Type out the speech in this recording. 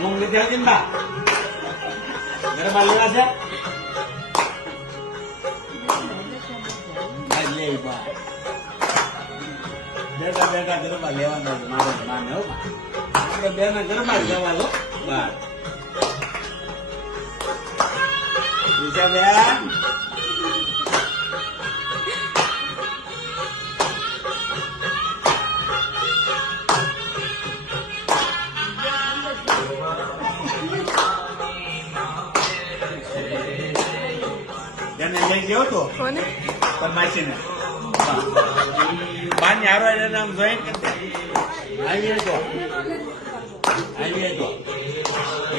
મૂંગ લીધી હતી ને બા ગરબા લેવા છે લે બા બેટા બેટા ગરબા લેવાના મારો માને હો આપણે બેના ગરબા જ લેવા લો બા બેન એને લઈ ગયો તો કોને માસી ને બાની હારો આમ જોઈન કરતા આવીએ તો